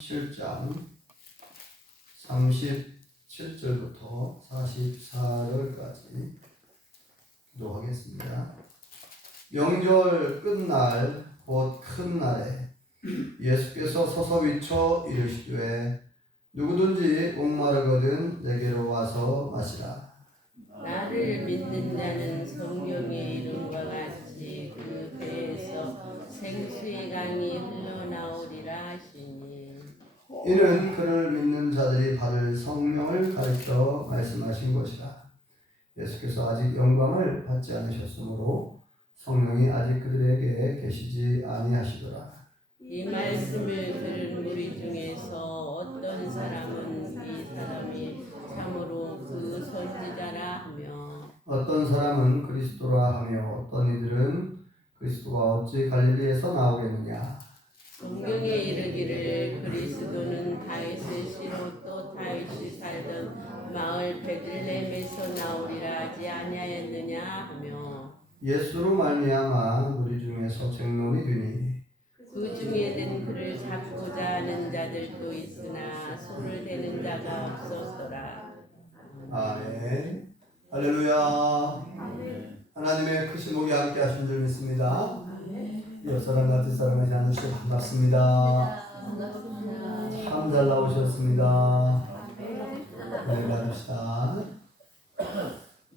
7장 37절부터 44절까지 기도하겠습니다. 명절 끝날 곧 큰 날에 예수께서 서서 위쳐 이르시되 누구든지 목마르거든 내게로 와서 마시라. 나를 믿는 자는 성경의 이름과 같이 그 배에서 생수의 강이 흘러나오리라 하시니 이는 그를 믿는 자들이 받을 성령을 가르쳐 말씀하신 것이라. 예수께서 아직 영광을 받지 않으셨으므로 성령이 아직 그들에게 계시지 아니하시더라. 이 말씀을 들은 우리 중에서 어떤 사람은 이 사람이 참으로 그 선지자라 하며 어떤 사람은 그리스도라 하며 어떤 이들은 그리스도가 어찌 갈릴리에서 나오겠느냐. 성경에 이르기를 그리스도는 다윗의 씨로 또 다윗이 살던 마을 베들레헴에서 나오리라 하지 아니하였느냐 하며 예수로 말미암아 우리 중에서 쟁론이 되니 그 중에는 그를 잡고자 하는 자들도 있으나 손을 대는 자가 없었더라. 아멘. 할렐루야. 하나님의 크신 목이 함께 하신 줄 믿습니다. 옆 사람 같은 사람에게 나누시고 반갑습니다. 참 잘 나오셨습니다. 네, 받읍시다.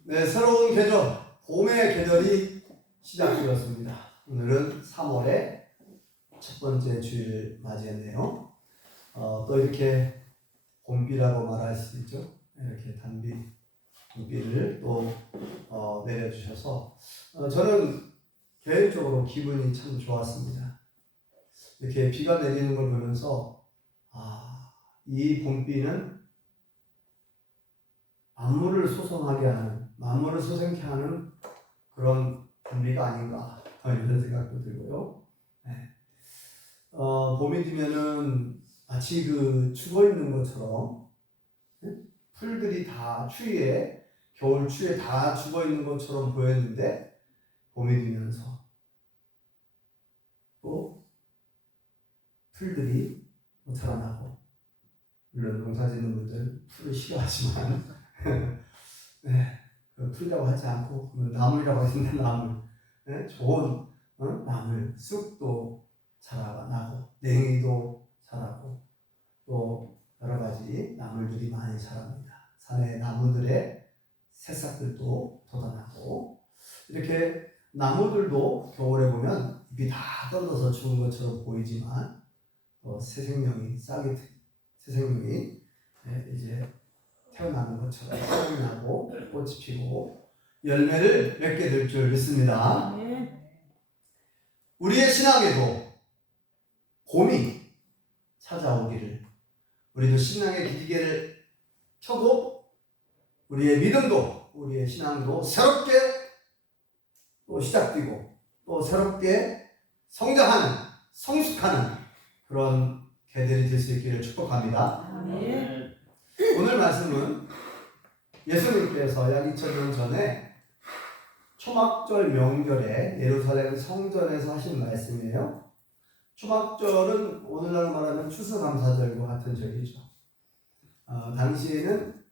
네, 새로운 계절, 봄의 계절이 시작되었습니다. 오늘은 3월의 첫 번째 주일을 맞이했네요. 또 이렇게 봄비라고 말할 수 있죠. 이렇게 단비, 봄비를 또 내려주셔서 저는 개인적으로 기분이 참 좋았습니다. 이렇게 비가 내리는 걸 보면서 이 봄비는 만물을 소성하게 하는, 만물을 소생케 하는 그런 봄비가 아닌가 이런 생각도 들고요. 네. 봄이 되면은 마치 그 죽어 있는 것처럼 풀들이 다 추위에, 겨울 추위에 다 죽어 있는 것처럼 보였는데 봄이 되면서 또 풀들이 자라나고, 물론 농사 짓는 분들 풀을 싫어하지만 네, 풀이라고 하지 않고 나물이라고 하시는 나물, 네, 좋은 나물, 쑥도 자라나고 냉이도 자라고 또 여러 가지 나물들이 많이 자랍니다. 산의 나무들의 새싹들도 돋아나고, 이렇게 나무들도 겨울에 보면 잎이 다 떨어져서 죽은 것처럼 보이지만 새 생명이 새 생명이 이제 태어나는 것처럼 싹이 나고 꽃이 피고 열매를 맺게 될 줄 믿습니다. 우리의 신앙에도 봄이 찾아오기를, 우리도 신앙의 기지개를 켜고 우리의 믿음도, 우리의 신앙도 새롭게 또 시작되고 또 새롭게 성장하는, 성숙하는 그런 계절이 될 수 있기를 축복합니다. 오늘 말씀은 예수님께서 약 2000년 전에 초막절 명절에 예루살렘 성전에서 하신 말씀이에요. 초막절은 오늘날 말하면 추수감사절과 같은 절이죠. 당시에는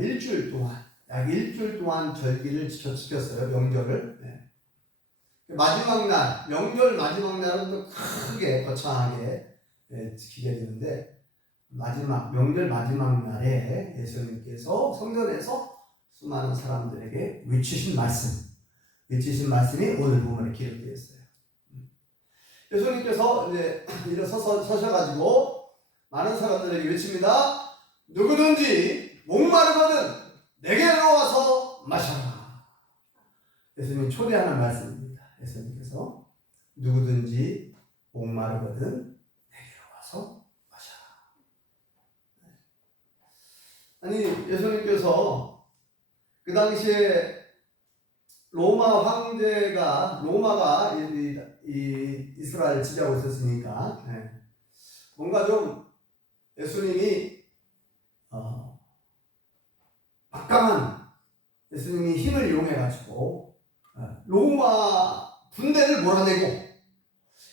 일주일 동안, 약 일주일 동안 절기를 지켰어요. 명절을. 네. 마지막 날, 명절 마지막 날은 또 크게 거창하게 지키게 되는데, 명절 마지막 날에 예수님께서 성전에서 수많은 사람들에게 외치신 말씀이 오늘 본문에 기록되어 있어요. 예수님께서 이제 서셔가지고 많은 사람들에게 외칩니다. 누구든지 목마르거든 내게로 와서 마셔라. 예수님이 초대하는 말씀입니다. 예수님께서 누구든지 목마르거든 내게로 와서 마셔라. 아니, 예수님께서 그 당시에 로마가 이 이스라엘 지배하고 있었으니까 뭔가 좀 예수님이 막강한, 예수님이 힘을 이용해가지고 로마 군대를 몰아내고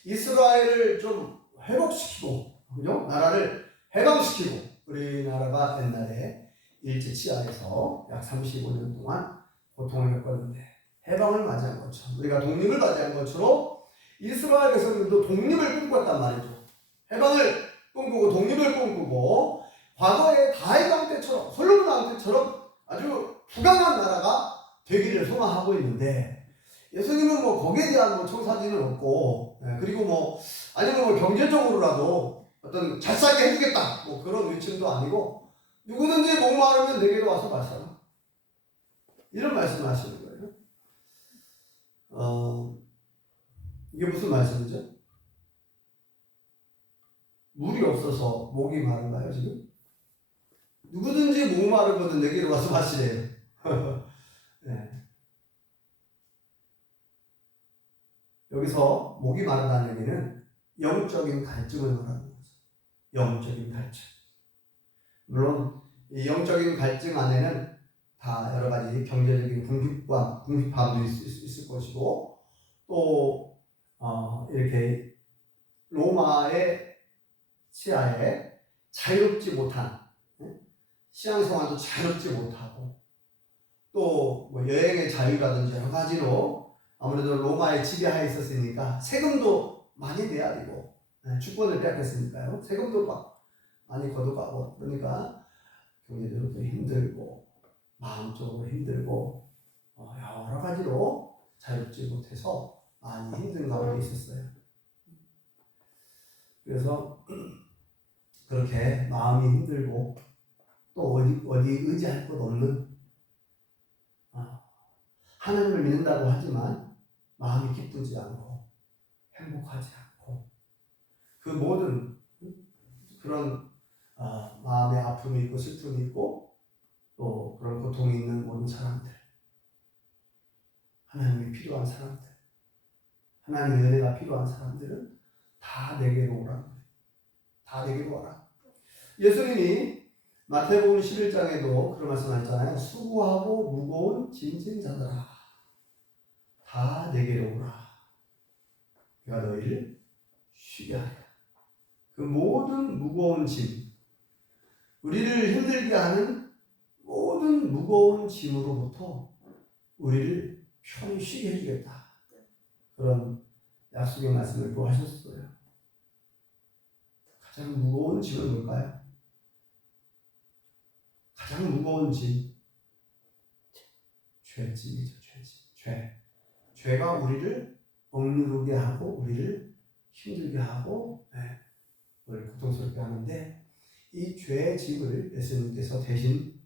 이스라엘을 좀 회복시키고 그죠? 나라를 해방시키고 우리나라가 옛날에 일제 치하에서 약 35년 동안 고통을 겪었는데 해방을 맞이한 것처럼 우리가 독립을 맞이한 것처럼 이스라엘 백성들도 독립을 꿈꿨단 말이죠. 해방을 꿈꾸고 독립을 꿈꾸고 과거의 다윗 왕 때처럼 솔로몬 왕 때처럼 아주 부강한 나라가 되기를 소망하고 있는데 예수님은 뭐 거기에 대한 뭐 청사진은 없고 그리고 뭐 아니면 뭐 경제적으로라도 어떤 잘 살게 해주겠다 뭐 그런 위치도 아니고 누구든지 목마르면 내게로 와서 마셔라 이런 말씀을 하시는 거예요. 이게 무슨 말씀이죠? 물이 없어서 목이 마른가요 지금? 누구든지 목마르거든 내게로 와서 마시래요. 네. 여기서 목이 마르다는 얘기는 영적인 갈증을 말하는 거죠. 영적인 갈증. 물론 이 영적인 갈증 안에는 다 여러 가지 경제적인 궁핍함도 있을 것이고 또 이렇게 로마의 치하에 자유롭지 못한 신앙생활도 자유롭지 못하고 또 뭐 여행의 자유라든지 여러 가지로 아무래도 로마의 지배하에 있었으니까 세금도 많이 내야 되고 주권을 빼앗겼으니까요. 세금도 막 많이 거둬가고 그러니까 경제적으로도 힘들고 마음적으로 힘들고 여러 가지로 자유롭지 못해서 많이 힘든 가운데 있었어요. 그래서 그렇게 마음이 힘들고 또 어디 의지할 것 없는 하나님을 믿는다고 하지만 마음이 기쁘지 않고 행복하지 않고 그 모든 그런 마음의 아픔이 있고 슬픔이 있고 또 그런 고통이 있는 모든 사람들 하나님이 필요한 사람들 하나님의 은혜가 필요한 사람들은 다 내게로 오라. 다 내게로 와라. 예수님이 마태복음 11장에도 그런 말씀 하셨잖아요. 수고하고 무거운 짐진 자들아 다 내게로 오라. 내가 너희를 쉬게 하리라. 그 모든 무거운 짐 우리를 힘들게 하는 모든 무거운 짐으로부터 우리를 편히 쉬게 해주겠다. 그런 약속의 말씀을 또 하셨어요. 가장 무거운 짐은 뭘까요? 가장 무거운 짐 죄짐이죠. 죄가 우리를 억누르게 하고 우리를 힘들게 하고 우리를 고통스럽게 하는데 이 죄의 짐을 예수님께서 대신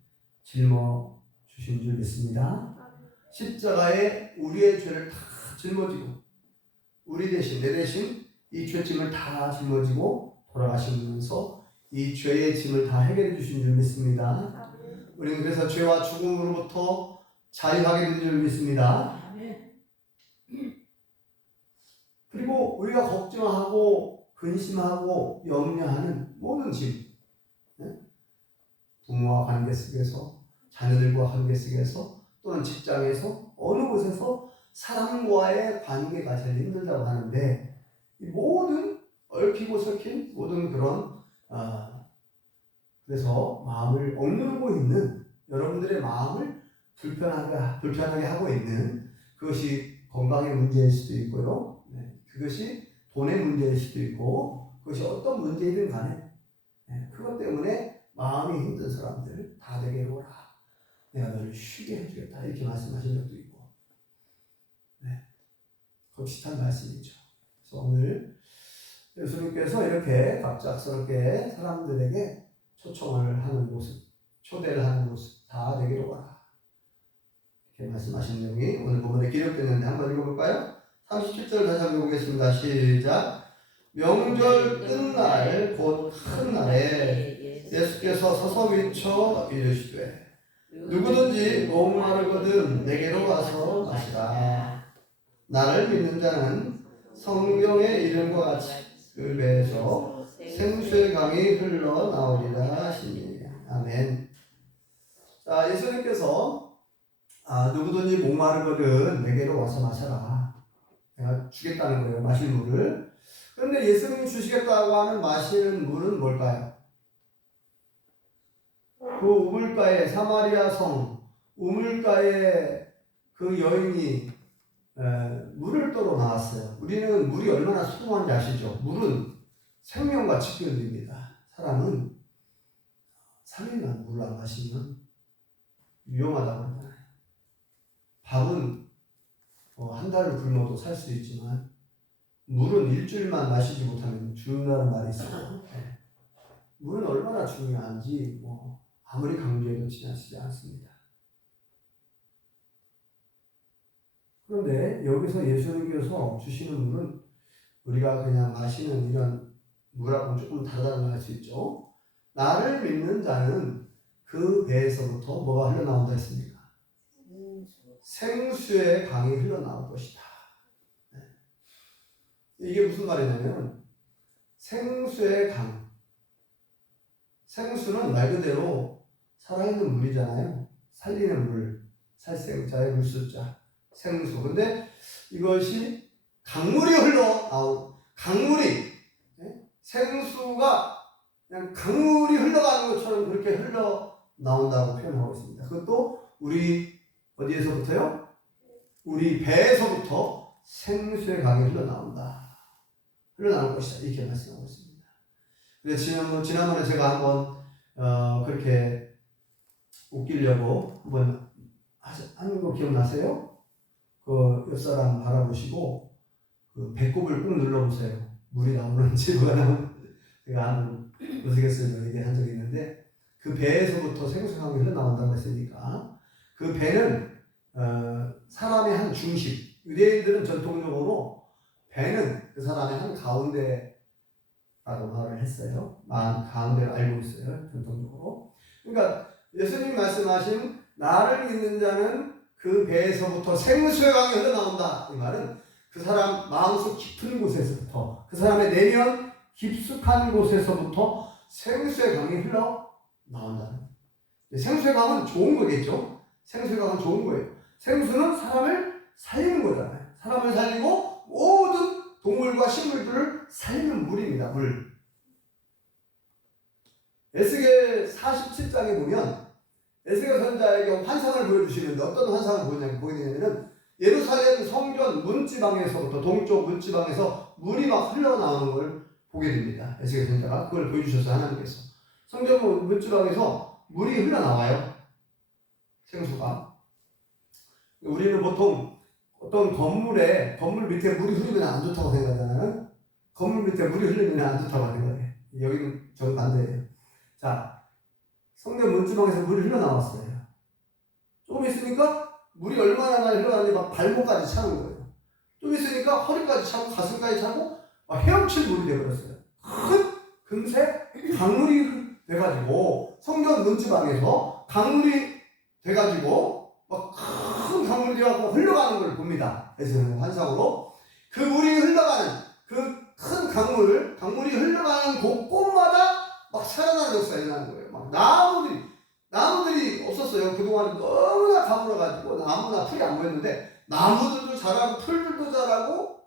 짊어주신 줄 믿습니다. 십자가에 우리의 죄를 다 짊어지고 우리 대신 내 대신 이 죄짐을 다 짊어지고 돌아가시면서 이 죄의 짐을 다 해결해 주신 줄 믿습니다. 우리는 그래서 죄와 죽음으로부터 자유하게 된 줄 믿습니다. 그리고 우리가 걱정하고 근심하고 염려하는 모든 짐 부모와 관계 속에서 자녀들과 관계 속에서 또는 직장에서 어느 곳에서 사람과의 관계가 제일 힘들다고 하는데 이 모든 얽히고 설킨 모든 그런 그래서 마음을 억누르고 있는 여러분들의 마음을 불편하게 하고 있는 그것이 건강의 문제일 수도 있고요. 그것이 돈의 문제일 수도 있고 그것이 어떤 문제이든 간에 그것 때문에 마음이 힘든 사람들 다 내게로 오라. 내가 너를 쉬게 해주겠다. 이렇게 말씀하신 적도 있고 그 비슷한 말씀이죠. 그래서 오늘 예수님께서 이렇게 갑작스럽게 사람들에게 초청을 하는 모습, 초대를 하는 모습 다 내게로 와라. 이렇게 말씀하신 내용이 오늘 본문에 기록됐는데 한번 읽어볼까요? 37절 다시 한번 보겠습니다. 시작. 명절 끝날 곧 큰 날에 예수께서 서서 외쳐 이르시되 누구든지 목마르거든 내게로 와서 마시라. 나를 믿는 자는 성경의 이름과 같이 그 배에서 생수의 강이 흘러나오리라 하시니. 아멘. 자, 예수님께서 누구든지 목마르거든 내게로 와서 마셔라. 내가 주겠다는 거예요. 마실 물을. 그런데 예수님이 주시겠다고 하는 마시는 물은 뭘까요? 그 우물가에 사마리아 성 우물가에 그 여인이 물을 떠러 나왔어요. 우리는 물이 얼마나 소중한지 아시죠? 물은 생명과 직결됩니다. 사람은 3일만 물 안 마시면 위험하다고 하잖아요. 밥은 한 달을 굶어도 살 수 있지만 물은 일주일만 마시지 못하면 죽는다는 말이 있어요. 네. 물은 얼마나 중요한지 아무리 강조해도 지나치지 않습니다. 그런데 여기서 예수님께서 주시는 물은 우리가 그냥 마시는 이런 물하고는 조금 다르다는 걸 알 수 있죠. 나를 믿는 자는 그 배에서부터 뭐가 흘러나온다 했습니까? 생수의 강이 흘러나올 것이다. 네. 이게 무슨 말이냐면 생수의 강. 생수는 말 그대로 살아있는 물이잖아요. 살리는 물. 살생자의 물수자. 생수. 근데 이것이 강물이 강물이 생수가 그냥 강물이 흘러가는 것처럼 그렇게 흘러나온다고 표현하고 있습니다. 그것도 우리 어디에서부터요? 우리 배에서부터 생수의 강이 흘러나온다. 흘러나올 것이다. 이렇게 말씀하고 있습니다. 근데 지난번에 제가 한번 그렇게 웃기려고 한번 하는 거 기억나세요? 그 옆사람 바라보시고 그 배꼽을 꾹 눌러보세요. 물이 나오는지 뭐가 나오는지. 제가 아는 우스갯소리로 얘기한 적이 있는데 그 배에서부터 생수강이 흘러나온다고 했으니까 그 배는 사람의 한 중심. 유대인들은 전통적으로 배는 그 사람의 한 가운데라고 말을 했어요. 가운데를 알고 있어요. 전통적으로. 그러니까 예수님 말씀하신 나를 믿는 자는 그 배에서부터 생수의 강이 흘러나온다. 이 말은 그 사람 마음속 깊은 곳에서부터 그 사람의 내면 깊숙한 곳에서부터 생수의 강이 흘러나온다. 생수의 강은 좋은 거겠죠. 생수의 강은 좋은 거예요. 생수는 사람을 살리는 거잖아요. 사람을 살리고 모든 동물과 식물들을 살리는 물입니다. 물. 에스겔 47장에 보면 에스겔 선지자에게 환상을 보여주시는데 어떤 환상을 보이냐면 예루살렘 성전 문지방에서부터 동쪽 문지방에서 물이 막 흘러나오는 걸 보게 됩니다. 에스겔 선지자가 그걸 보여주셔서 하나님께서 성전 문지방에서 물이 흘러나와요. 생수가. 우리는 보통 어떤 건물 밑에 물이 흐르면 안 좋다고 생각하잖아요. 건물 밑에 물이 흐르면 안 좋다고 생각해요. 여기는 정반대예요. 자, 성전 문지방에서 물이 흘러나왔어요. 조금 있으니까 물이 얼마나 많이 흘러나는지 막 발목까지 차는 거예요. 좀 있으니까 허리까지 차고 가슴까지 차고 막 헤엄칠 물이 되어버렸어요. 금세 강물이 돼가지고 성전 문지방에서 강물이 돼가지고 막 큰 강물이 되어가지고 흘러가는 걸 봅니다. 그래서 환상으로 그 물이 흘러가는 그 큰 강물이 흘러가는 곳곳마다 막 살아나는 역사가 일어나는 거예요. 막 나무들이 없었어요. 그동안 너무나 가물어가지고 나무나 풀이 안 보였는데 나무들도 자라고 풀들도 자라고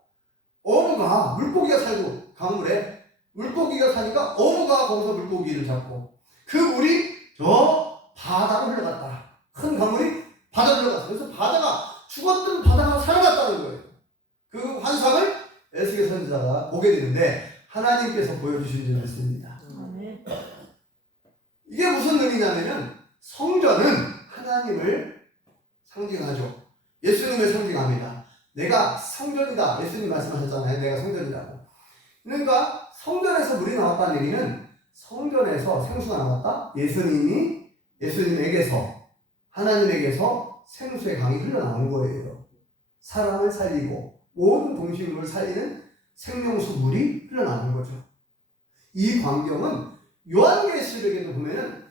어부가 물고기가 살고 강물에 물고기가 사니까 어부가 거기서 물고기를 잡고 그 물이 저 바다로 흘러갔다. 큰 강물이 바다로 흘러갔어요. 그래서 바다가 죽었던 바다가 살아났다는 거예요. 그 환상을 에스겔 선지자가 보게 되는데 하나님께서 보여주신 줄을 믿습니다. 이게 무슨 의미냐면은 성전은 하나님을 상징하죠. 예수님을 상징합니다. 내가 성전이다. 예수님 말씀하셨잖아요. 내가 성전이라고. 그러니까 성전에서 물이 나왔다는 얘기는 성전에서 생수가 나왔다. 예수님에게서 하나님에게서 생수의 강이 흘러나온 거예요. 사람을 살리고 모든 동식물을 살리는 생명수 물이 흘러나오는 거죠. 이 광경은 요한계시록에도 보면은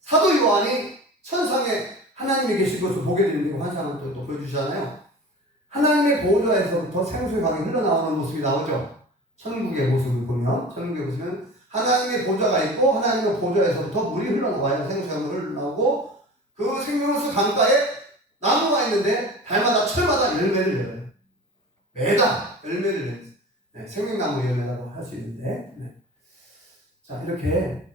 사도 요한이 천상에 하나님이 계신 것을 보게 되는데 환상을 또 보여주시잖아요. 하나님의 보좌에서부터 생수의 강이 흘러나오는 모습이 나오죠. 천국의 모습을 보면 하나님의 보좌가 있고 하나님의 보좌에서부터 물이 흘러나와요. 생수의 물이 흘러나오고 그 생명수 강가에 나무가 있는데 달마다 철마다 열매를 내요. 매달 열매를 내요. 네. 생명나무 열매라고 할 수 있는데, 자, 이렇게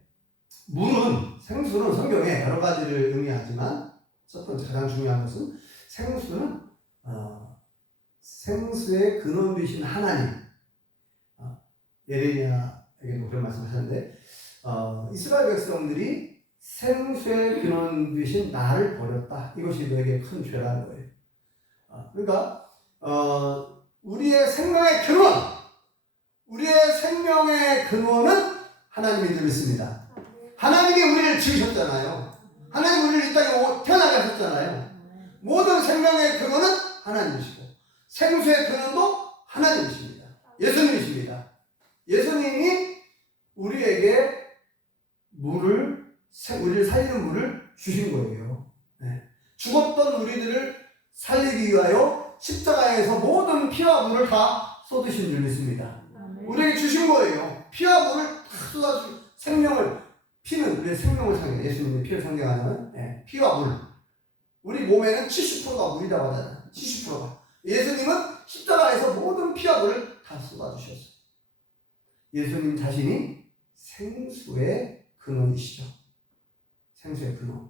생수는 성경에 여러 가지를 의미하지만 첫 번째 가장 중요한 것은 생수는 생수의 근원이신 하나님, 예레미야에게도 그런 말씀하셨는데 이스라엘 백성들이 생수의 근원이신 나를 버렸다. 이것이 너에게 큰 죄라는 거예요. 그러니까 우리의 생명의 근원은 하나님인 줄 믿습니다. 하나님이 우리를 지으셨잖아요. 하나님 우리를 이 땅에 태어나게 하셨잖아요. 모든 생명의 근원은 하나님이시고 생수의 근원도 하나님이십니다. 예수님이십니다. 예수님이 우리에게 우리를 살리는 물을 주신 거예요. 죽었던 우리들을 살리기 위하여 십자가에서 모든 피와 물을 다 쏟으신 줄 믿습니다. 우리에게 주신 거예요. 피와 물을 다 쏟아주신 생명을 피는 우리의 생명을 상징해 예수님의 피를 상징하는 피와 물. 우리 몸에는 70%가 물이라고 하잖아요. 70%가. 예수님은 십자가에서 모든 피와 물을 다 쏟아주셨어요. 예수님 자신이 생수의 근원이시죠. 생수의 근원.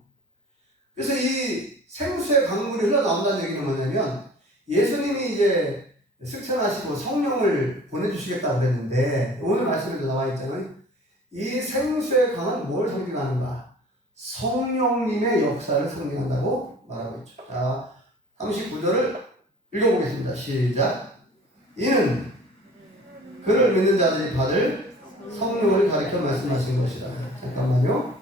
그래서 이 생수의 강물이 흘러나온다는 얘기는 뭐냐면 예수님이 이제 승천하시고 성령을 보내주시겠다고 그랬는데 오늘 말씀에도 나와 있잖아요. 이 생수의 강은 뭘 상징하는가? 성령님의 역사를 상징한다고 말하고 있죠. 자, 39절을 읽어보겠습니다. 시작. 이는 그를 믿는 자들이 받을 성령을 가리켜 말씀하신 것이다. 잠깐만요.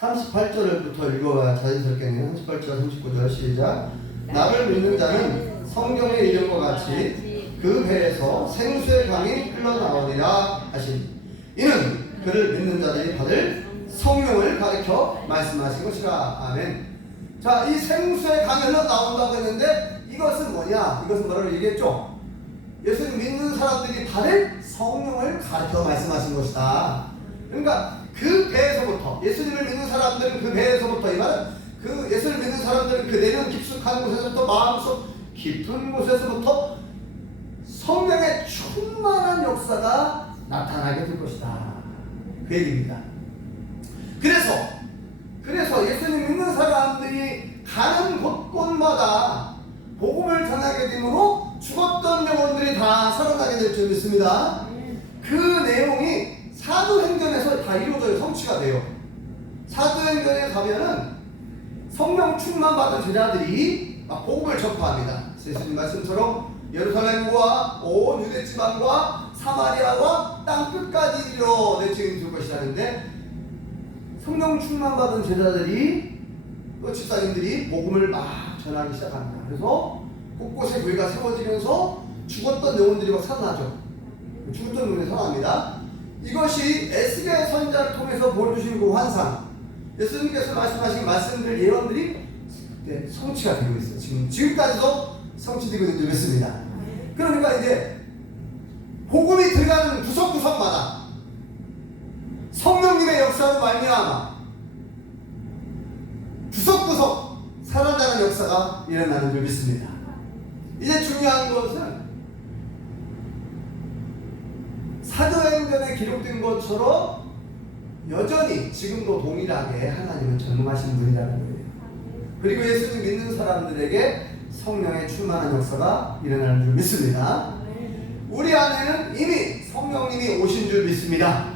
38절부터 읽어봐야 자연스럽겠네요. 38절, 39절 시작. 나를 믿는 자는 성경의 이름과 같이 그 배에서 생수의 강이 흘러나오리라 하시니 이는 그를 믿는 자들이 받을 성령을 가리켜 말씀하신 것이라. 아멘. 자, 이 생수의 강이 흘러나온다고 했는데 이것은 뭐냐? 이것은 뭐라고 얘기했죠? 예수님 믿는 사람들이 받을 성령을 가리켜 말씀하신 것이다. 그러니까 그 배에서부터 예수님을 믿는 사람들은 그 배에서부터 이 말은 그 예수를 믿는 사람들은 그 내면 깊숙한 곳에서부터 마음속 깊은 곳에서부터 성령의 충만한 역사가 나타나게 될 것이다. 그 얘기입니다. 그래서 예수님 믿는 사람들이 가는 곳곳마다 복음을 전하게 되므로 죽었던 영혼들이 다 살아나게 될 줄 믿습니다. 그 내용이 사도행전에서 다 이루어져요. 성취가 돼요. 사도행전에 가면은 성령 충만 받은 제자들이 막 복음을 전파합니다. 예수님 말씀처럼 예루살렘과 온 유대 지방과 사마리아와 땅 끝까지 이르러 내 증인 줄 것이라는데 성령 충만 받은 제자들이 또 집사님들이 복음을 막 전하기 시작합니다. 그래서 곳곳에 교회가 세워지면서 죽었던 영혼들이 막 살아나죠. 죽었던 영혼이 살아납니다. 이것이 에스겔 선지자를 통해서 보여주신 그 환상, 예수님께서 말씀하신 말씀들, 예언들이 성취가 되고 있어요. 지금까지도 성취되고 있는 줄 믿습니다. 그러니까 이제 복음이 들어가는 구석구석마다 성령님의 역사로 말미암아 구석구석 살아나는 역사가 일어나는 줄 믿습니다. 이제 중요한 것은 사도행전에 기록된 것처럼 여전히 지금도 동일하게 하나님은 전능하신 분이라는 거예요. 그리고 예수님 믿는 사람들에게 성령의 충만한 역사가 일어나는 줄 믿습니다. 우리 안에는 이미 성령님이 오신 줄 믿습니다.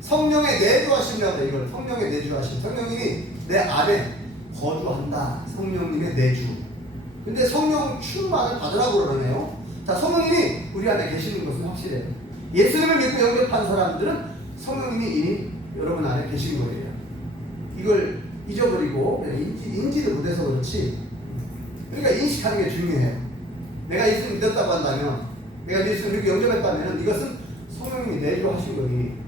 성령의 내주하심이라고 해요. 이걸 성령의 내주하심. 성령님이 내 안에 거주한다. 성령님의 내주. 근데 성령 충만을 받으라고 그러네요. 자, 성령님이 우리 안에 계시는 것은 확실해요. 예수님을 믿고 영접한 사람들은 성령님이 이미 여러분 안에 계신 거예요. 이걸 잊어버리고 인지를 못해서 그렇지. 그러니까 인식하는 게 중요해요. 내가 예수를 믿었다고 한다면, 내가 예수를 믿고 영접했다면 이것은 성령님이 내주하신 거니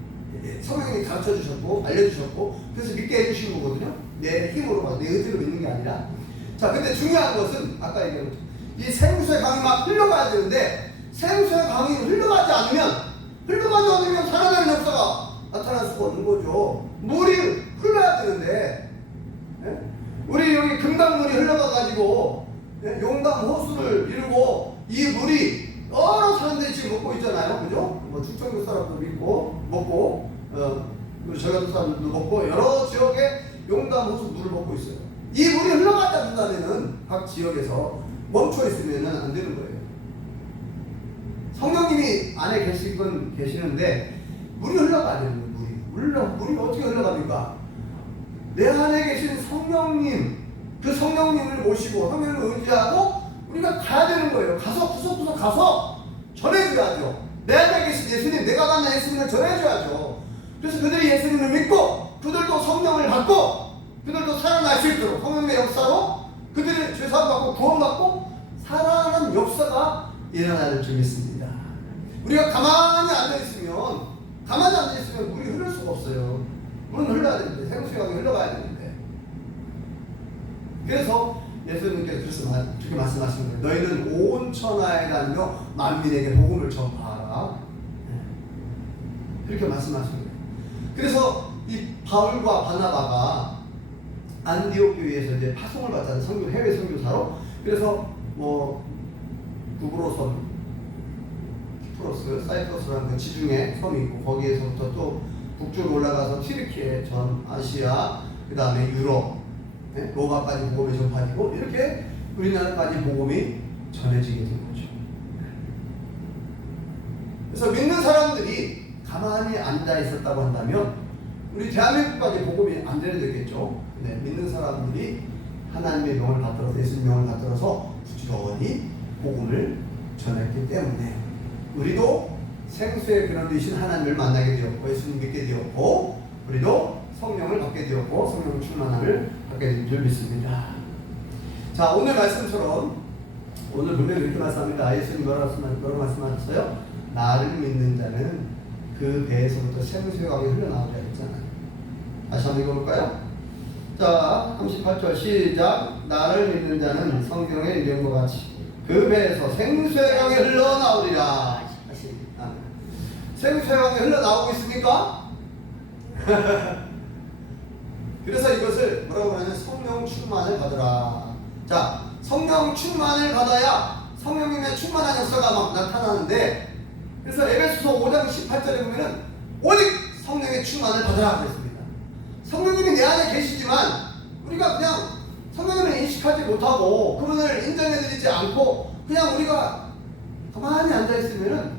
성령님이 가르쳐 주셨고 알려주셨고 그래서 믿게 해주신 거거든요. 내 힘으로, 내 의지로 믿는 게 아니라. 자, 근데 중요한 것은 아까 얘기한 것처럼 이 생수의 강이 막 흘러가야 되는데 생수의 강이 흘러가지 않으면 살아나는 역사가 나타날 수가 없는 거죠. 물이 흘러야 되는데, 우리 여기 금강물이 흘러가가지고 용강 호수를 이루고 이 물이 여러 사람들이 지금 먹고 있잖아요. 그죠? 뭐 충청도 사람도 있고 먹고 그리고 저희도 사람들도 먹고 여러 지역의 용담 호수 물을 먹고 있어요. 이 물이 흘러갔다 준다면은 각 지역에서 멈춰 있으면은 안 되는 거예요. 성령님이 안에 계시는데 물이 흘러가야 되는 거예요. 물이 어떻게 흘러갑니까? 내 안에 계신 성령님, 그 성령님을 모시고 성령님을 의지하고 우리가 가야 되는 거예요. 가서 구석구석 가서 전해줘야죠. 내 안에 계신 예수님, 내가 만난 예수님을 전해줘야죠. 그래서 그들이 예수님을 믿고 그들도 성령을 받고 그들도 살아날 수 있도록 성령의 역사로 그들이 죄사함받고 구원받고 살아나는 역사가 일어나는 줄 믿습니다. 우리가 가만히 앉아있으면 물이 흐를 수가 없어요. 물은 흘러야 되는데 생수강이 흘러가야 되는데 그래서 예수님께서 그렇게 말씀하신 거예요. 너희는 온 천하에 다니며 만민에게 복음을 전파하라. 그렇게 말씀하신 거예요. 그래서 이 바울과 바나바가 안디옥 교회에서 이제 파송을 받잖아요. 해외 선교사로. 그래서 뭐 구브로섬, 키프로스, 사이프러스라는 그 지중해 섬이 있고 거기에서부터 또 북쪽으로 올라가서 튀르키예, 전 아시아, 그 다음에 유럽, 로마까지 복음이 전파되고 이렇게 우리나라까지 복음이 전해지게 된 거죠. 그래서 믿는 사람들이 가만히 앉아 있었다고 한다면 우리 대한민국까지 복음이 안 되겠죠. 네, 믿는 사람들이 하나님의 명을 받들어서 예수님 명을 받들어서 부지런히 복음을 전했기 때문에 우리도 생수의 근원이신 하나님을 만나게 되었고 예수님 믿게 되었고 우리도 성령을 받게 되었고 성령 충만함을 받게 된 줄 믿습니다. 자, 오늘 말씀처럼 오늘 분명히 이렇게 말씀합니다. 예수님 뭐라고 말씀하셨어요? 나를 믿는 자는 그 배에서부터 생수의 강이 흘러나오리라 했잖아요. 다시 한번 읽어볼까요? 자, 38절 시작. 나를 믿는 자는 성경의 이름과 같이 그 배에서 생수의 강이 흘러나오리라. 다시 생수의 강이 흘러나오고 있습니까? 그래서 이것을 뭐라고 하냐면 성령 충만을 받으라. 자, 성령 충만을 받아야 성령님의 충만한 역사가 막 나타나는데 그래서 에베소서 5장 18절에 보면은 오직 성령의 충만을 받으라 그랬습니다. 성령님이 내 안에 계시지만 우리가 그냥 성령님을 인식하지 못하고 그분을 인정해드리지 않고 그냥 우리가 가만히 앉아있으면은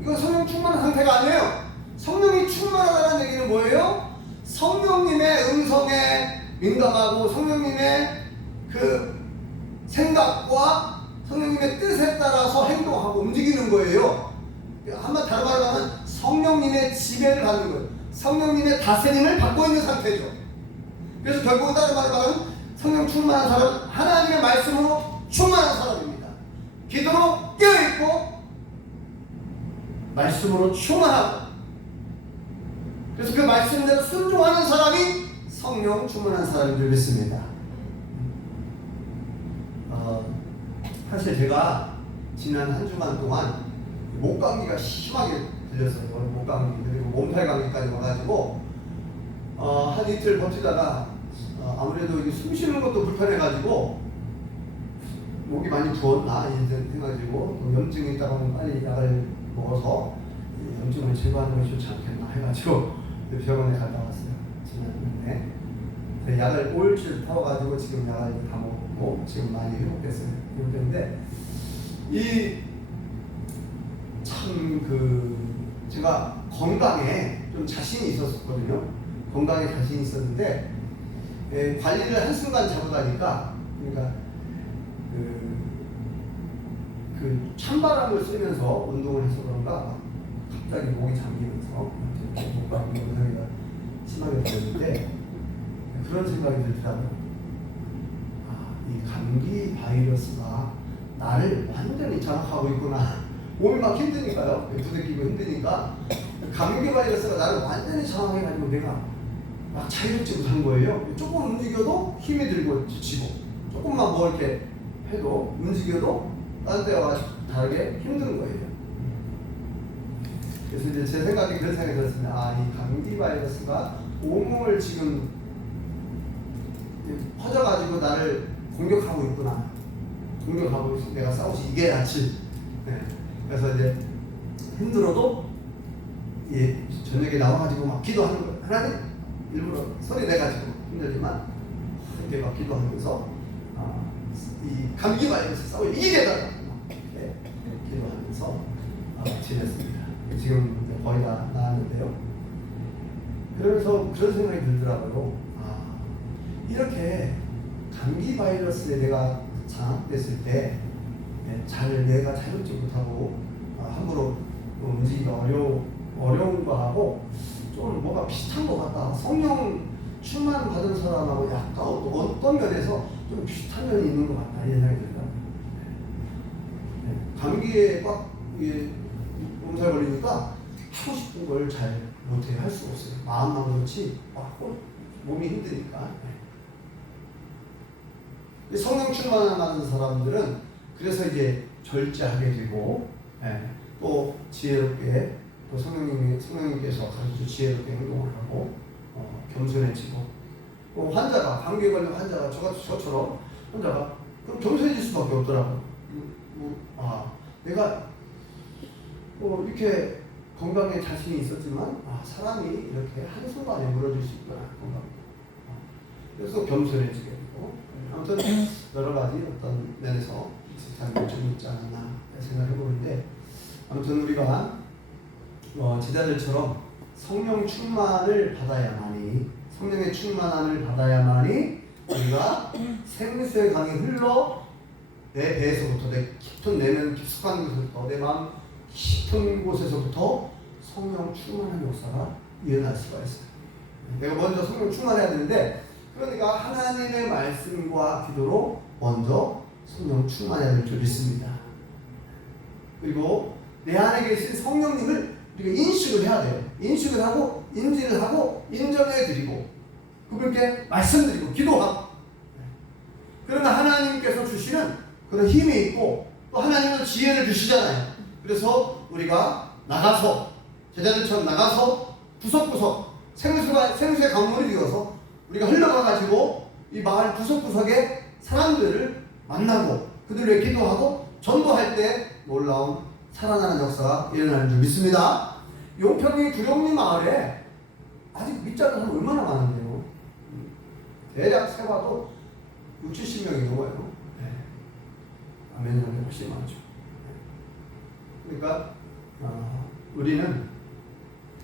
이건 성령 충만한 상태가 아니에요. 성령이 충만하다는 얘기는 뭐예요? 성령님의 음성에 민감하고 성령님의 그 생각과 성령님의 뜻에 따라서 행동하고 움직이는 거예요. 한번 다른 말로 하면 성령님의 지배를 받는 거예요. 성령님의 다스림을 받고 있는 상태죠. 그래서 결국은 다른 말로 하면 성령 충만한 사람은 하나님의 말씀으로 충만한 사람입니다. 기도로 깨어있고 말씀으로 충만하고 그래서 그 말씀대로 순종하는 사람이 성령 충만한 사람인 줄 믿습니다. 사실 제가 지난 한 주간 동안 목감기가 심하게 들렸어요. 목감기 그리고 몸살 감기까지 와가지고 한 이틀 버티다가 아무래도 이게 숨 쉬는 것도 불편해가지고 목이 많이 부었나 해가지고 염증이 있다고 하면 빨리 약을 먹어서 염증을 제거하는 것이 좋지 않겠나 해가지고 병원에 갔다 왔어요. 지난번에 약을 5일치 타워가지고 지금 약을 다 먹고 지금 많이 회복됐어요. 그런데 제가 건강에 좀 자신이 있었거든요. 건강에 자신이 있었는데 관리를 한순간 잡아가니까 그러니까 그 찬바람을 쐬면서 운동을 해서 그런가 갑자기 목이 잠기면서 목감기 현상이 심하게 되었는데 그런 생각이 들더라고요. 이 감기 바이러스가 나를 완전히 장악하고 있구나. 몸이 막 힘드니까요. 부대끼고 힘드니까 감기 바이러스가 나를 완전히 장악해가지고 내가 막 자유롭지 못한 거예요. 조금 움직여도 힘이 들고 지치고 조금만 뭐 이렇게 해도 움직여도 다른 때와 다르게 힘든 거예요. 그래서 이제 제 생각에 그런 생각이 들었습니다. 이 감기 바이러스가 온몸을 지금 퍼져가지고 나를 공격하고 있구나. 공격하고 있어. 내가 싸워서 이겨야지. 네. 그래서 이제 힘들어도 저녁에 나와가지고 막 기도하는 거예요. 하나님 일부러 소리 내가지고 힘들지만 이렇게 막 기도하면서 이 감기 바이러스 싸워 이기겠다 기도하면서 지냈습니다. 지금 이제 거의 다 나았는데요. 그러면서 그런 생각이 들더라고요. 이렇게 감기 바이러스에 내가 장악됐을 때 잘 내가 자유롭지 못하고 함부로 움직이기가 어려운 거하고 좀 뭐가 비슷한 것 같다. 성령 충만 받은 사람하고 약간 어떤 면에서 좀 비슷한 면이 있는 것 같다. 이런 생각이 들더라고요. 감기에 꽉 몸살 걸리니까 하고 싶은 걸 잘 못해 할 수가 없어요. 마음만 그렇지 몸이 힘드니까. 성령 충만한 사람들은 그래서 이제 절제하게 되고 또 지혜롭게 또 성령님께서 가르쳐 지혜롭게 행동을 하고 겸손해지고 또 환자가 감기에 걸린 환자가 저처럼 환자가 그럼 겸손해질 수밖에 없더라고요. 내가 이렇게 건강에 자신이 있었지만 사람이 이렇게 한순간에 무너질 수 있구나 건강. 그래서 겸손해지게 되고 아무튼 여러 가지 어떤 면에서 장점이 있지 않았나 생각해 보는데 아무튼 우리가 제자들처럼 성령 충만을 받아야만이 성령의 충만함을 받아야만이 우리가 생수의 강이 흘러 내 배에서부터 내 깊은 내면 깊숙한 곳에서부터 내 마음 깊은 곳에서부터 성령 충만한 역사가 일어날 수가 있어요. 내가 먼저 성령 충만해야 되는데 그러니까 하나님의 말씀과 기도로 먼저 성령 충만해야 될 줄 믿습니다. 그리고 내 안에 계신 성령님을 우리가 인식을 해야 돼요. 인식을 하고 인지를 하고 인정해 드리고 그분께 말씀드리고 기도하고 그러면 하나님께서 주시는 그런 힘이 있고 또 하나님은 지혜를 주시잖아요. 그래서 우리가 나가서 제자들처럼 나가서 구석구석 생수의 강물이 되어서 우리가 흘러가가지고 이 마을 구석구석에 사람들을 만나고 그들을 위해 기도하고 전도할 때 놀라운 살아나는 역사가 일어나는 줄 믿습니다. 용평리 구룡리 마을에 아직 밑자는 사람 얼마나 많은데요. 대략 세봐도 60~70명이 넘어요. 아멘이 훨씬 많죠. 그러니까 우리는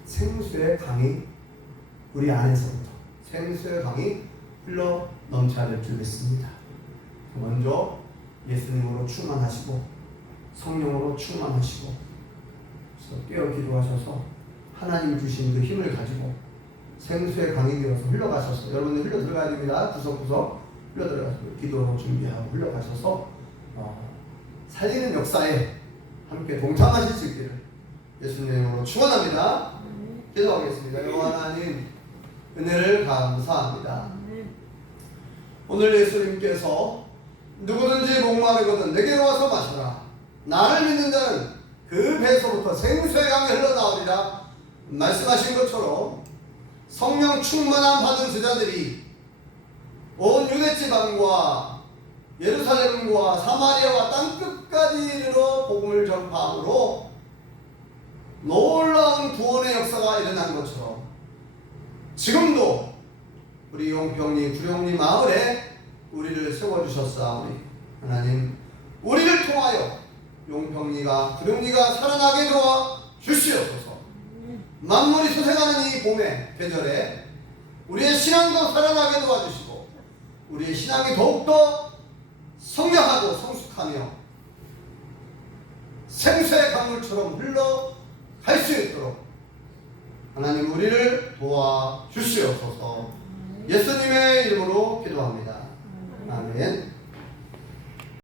생수의 강이 우리 안에서부터 생수의 강이 흘러 넘쳐야 될 줄 믿습니다. 먼저 예수님으로 충만하시고 성령으로 충만하시고 깨어 기도하셔서 하나님 주신 그 힘을 가지고 생수의 강이 되어서 흘러가셔서 여러분들 흘러 들어가야 됩니다. 구석구석 흘러 들어가서 기도로 준비하고 흘러가셔서 살리는 역사에 함께 동참하실 수 있기를 예수님으로 축원합니다. 기도하겠습니다. 여호와 하나님 은혜를 감사합니다. 오늘 예수님께서 누구든지 목마르거든 내게로 와서 마셔라. 나를 믿는 자는 그 배에서부터 생수의 강이 흘러나오리라 말씀하신 것처럼 성령 충만함 받은 제자들이 온 유대지방과 예루살렘과 사마리아와 땅끝까지 이르러 복음을 전파함으로 놀라운 구원의 역사가 일어난 것처럼 지금도 우리 용평리 구룡리 마을에 우리를 세워주셨사오니 하나님 우리를 통하여 용평리가 구룡리가 살아나게 도와 주시옵소서. 만물이 소생하는 이 봄의 계절에 우리의 신앙도 살아나게 도와주시고 우리의 신앙이 더욱더 성장하고 성숙하며 생수의 강물처럼 흘러갈 수 있도록 하나님 우리를 도와주시옵소서. 예수님의 이름으로 기도합니다. 아멘.